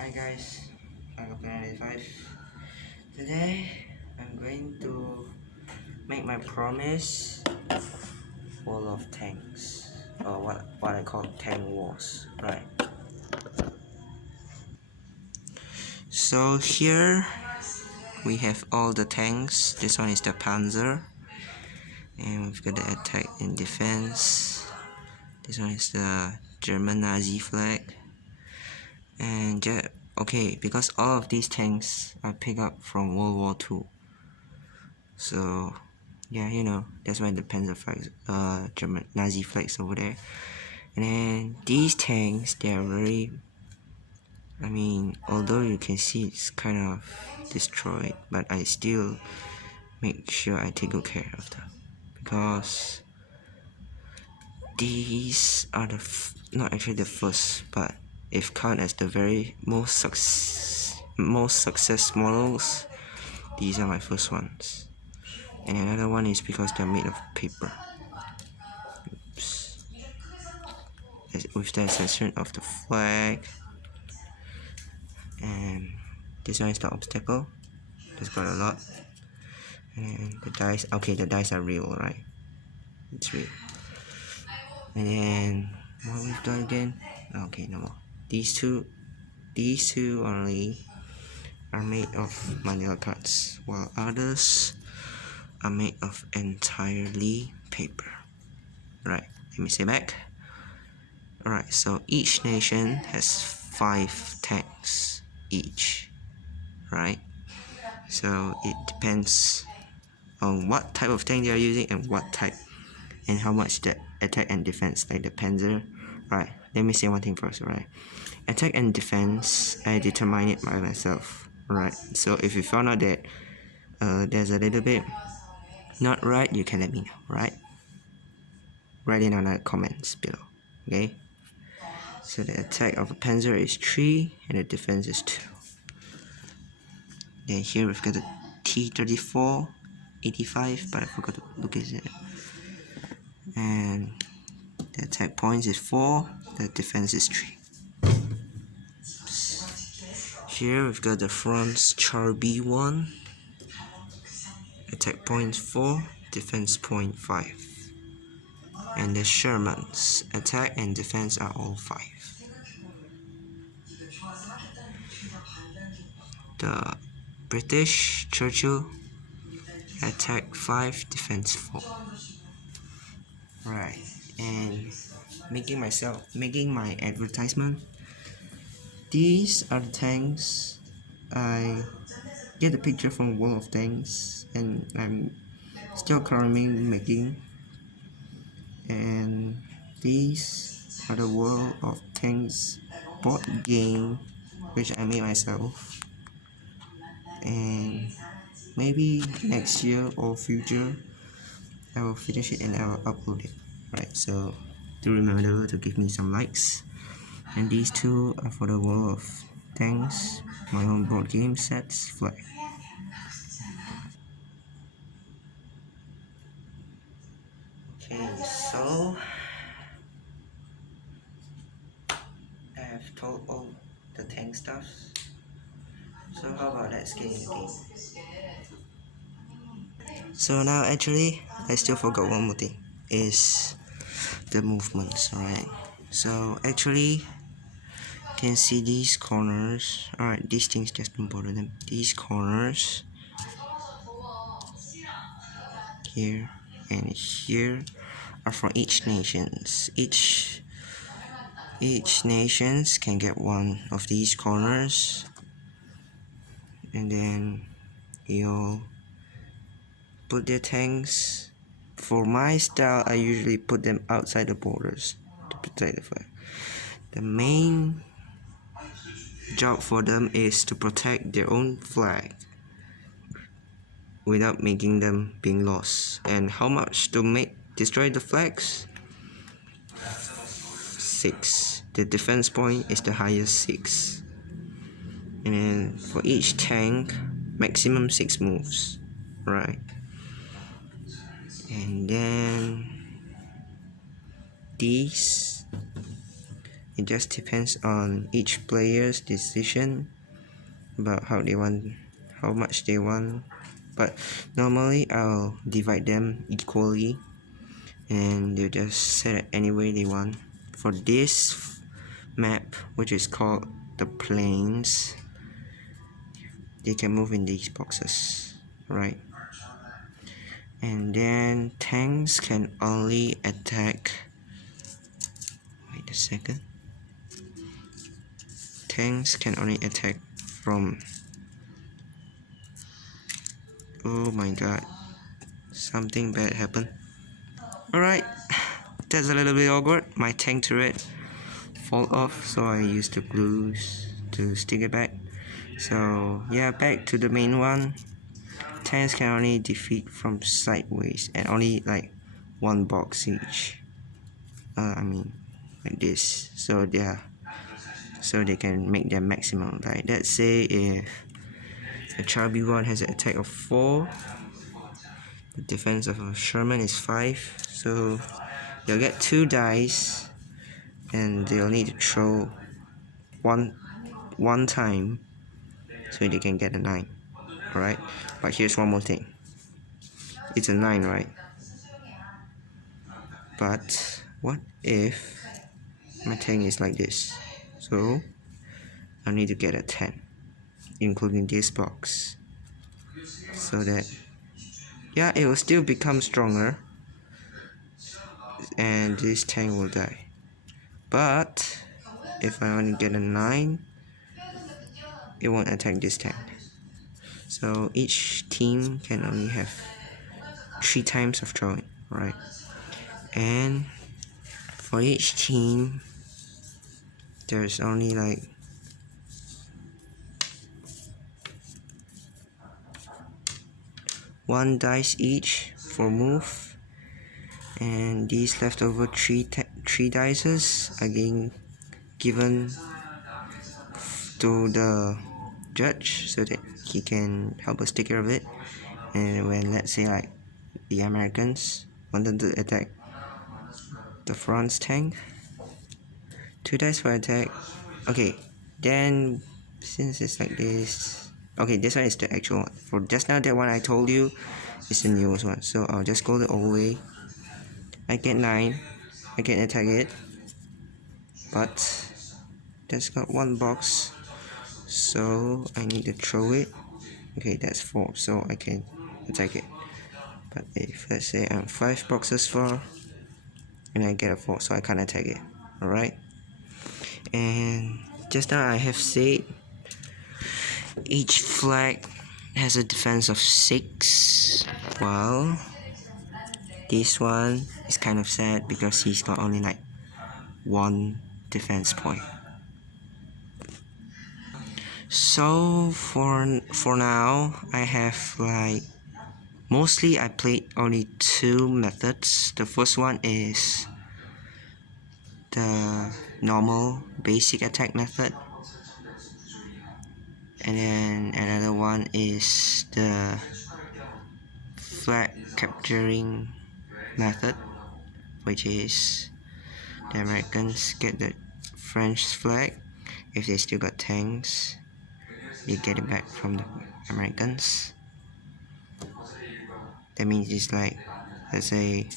Hi guys, I'm Kaplan95. Today I'm going to make my promise Wall of Tanks, or what I call tank wars, right? So here we have all the tanks. This one is the Panzer, and we've got the attack and defense. This one is the German Nazi flag, and okay, because all of these tanks I picked up from World War II. So yeah, that's why the Panzer flags, German Nazi flags over there. And then these tanks, they are very, although you can see it's kind of destroyed, but I still make sure I take good care of them, because these are not actually the first, but if count as the very most success models, these are my first ones. And another one is because they're made of paper. Oops. With the exception of the flag, and this one is the obstacle. It's got a lot. And the dice, okay, the dice are real, right? It's real. And then what we've got again? Okay, no more. These two only are made of manila cards, while others are made of entirely paper. Right, let me say back. Alright, so each nation has 5 tanks each, right? So it depends on what type of tank they are using and what type and how much the attack and defense, like the Panzer. Right, let me say one thing first, right? Attack and defense, I determine it by myself, right? So if you found out that there's a little bit not right, you can let me know, right? Write it on the comments below, okay? So the attack of a Panzer is 3 and the defense is 2. Then here we've got the T-34 85, but I forgot to look at it. And the attack points is 4, the defense is 3. Here we've got the France Char B1, attack points 4, defense point 5. And the Shermans, attack and defense are all 5. The British Churchill, attack 5, defense 4. Right, and making my advertisement. These are the tanks I get the picture from World of Tanks, and I'm still currently making. And these are the World of Tanks board game, which I made myself. And maybe next year or future, I will finish it and I will upload it. Right, so do remember to give me some likes. And these two are for the World of Tanks, my own board game sets flag. Okay, so I have told all the tank stuff. So how about let's get in the game. So now actually I still forgot one more thing, is the movements, right? So actually can see these corners. Alright, these things just don't bother them. These corners here and here are for each nations. Each nations can get one of these corners, and then you'll put their tanks. For my style, I usually put them outside the borders to protect the flag. The main job for them is to protect their own flag without making them being lost. And how much to destroy the flags? 6. The defense point is the highest 6. And then for each tank, maximum 6 moves, right? And then these It just depends on each player's decision about how much they want. But normally I'll divide them equally and they'll just set it any way they want. For this map, which is called the plains, they can move in these boxes, right? And then tanks can only attack, wait a second, tanks can only attack from, oh my god, something bad happened. Alright, that's a little bit awkward. My tank turret fall off, so I used the glues to stick it back. So yeah, back to the main one. Tanks can only defeat from sideways and only like one box each. I mean like this. So they can make their maximum. Like let's say if a chubby one has an attack of 4, the defense of a Sherman is 5, so they'll get 2 dice and they'll need to throw one time so they can get a 9. Alright, but here's one more thing. It's a 9, right? But what if my tank is like this? So I need to get a 10, including this box, so that yeah, it will still become stronger and this tank will die. But if I only get a 9, it won't attack this tank. So each team can only have 3 times of throwing, right? And for each team there's only like one dice each for move, and these leftover 3 dices are being given to the judge so that he can help us take care of it. And when, let's say, like the Americans wanted to attack the France tank, 2 dice for attack. Okay, then since it's like this, okay, this one is the actual one. For just now, that one I told you is the newest one, so I'll just go the old way. I get 9, I can attack it, but that's got 1 box, so I need to throw it. Okay, that's 4, so I can attack it. But if let's say I'm 5 boxes far and I get a 4, so I can't attack it. Alright, and just now I have said each flag has a defense of 6. Well, this one is kind of sad because he's got only like 1 defense point. So for now, I have like mostly I played only 2 methods. The first one is the normal basic attack method, and then another one is the flag capturing method, which is the Americans get the French flag. If they still got tanks, they get it back from the Americans. That means it's like, let's say,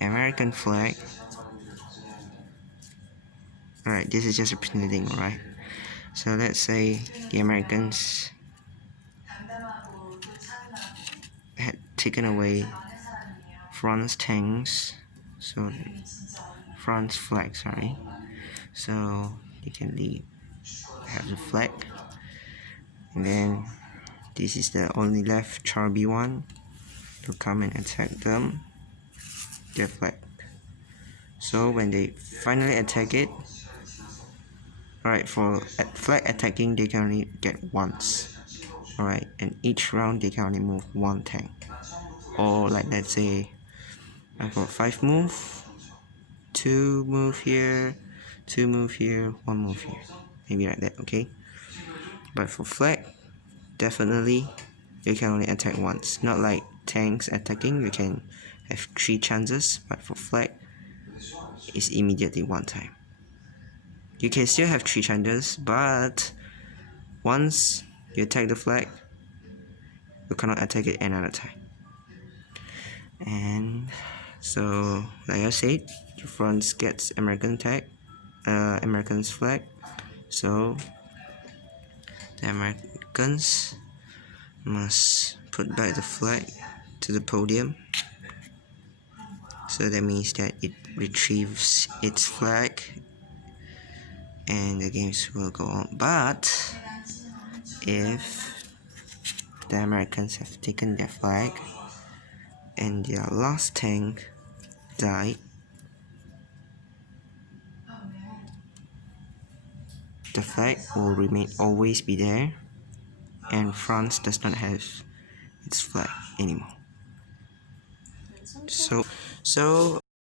American flag. Alright, this is just a pretending, alright? So let's say the Americans had taken away France tanks, so France flag, sorry. So they can have the flag, and then this is the only left chubby one to come and attack them, their flag. So when they finally attack it, alright, for flag attacking they can only get once, alright, and each round they can only move 1 tank. Or like let's say I've got 5 move, 2 move here, 2 move here, 1 move here, maybe like that, okay? But for flag, definitely you can only attack once. Not like tanks attacking, you can have 3 chances, but for flag is immediately one time. You can still have 3 chances, but once you attack the flag, you cannot attack it another time. And so, like I said, France gets American's flag. So the Americans must put back the flag to the podium. So that means that it retrieves its flag and the games will go on. But if the Americans have taken their flag and their last tank died, the flag will remain always be there, and France does not have its flag anymore. So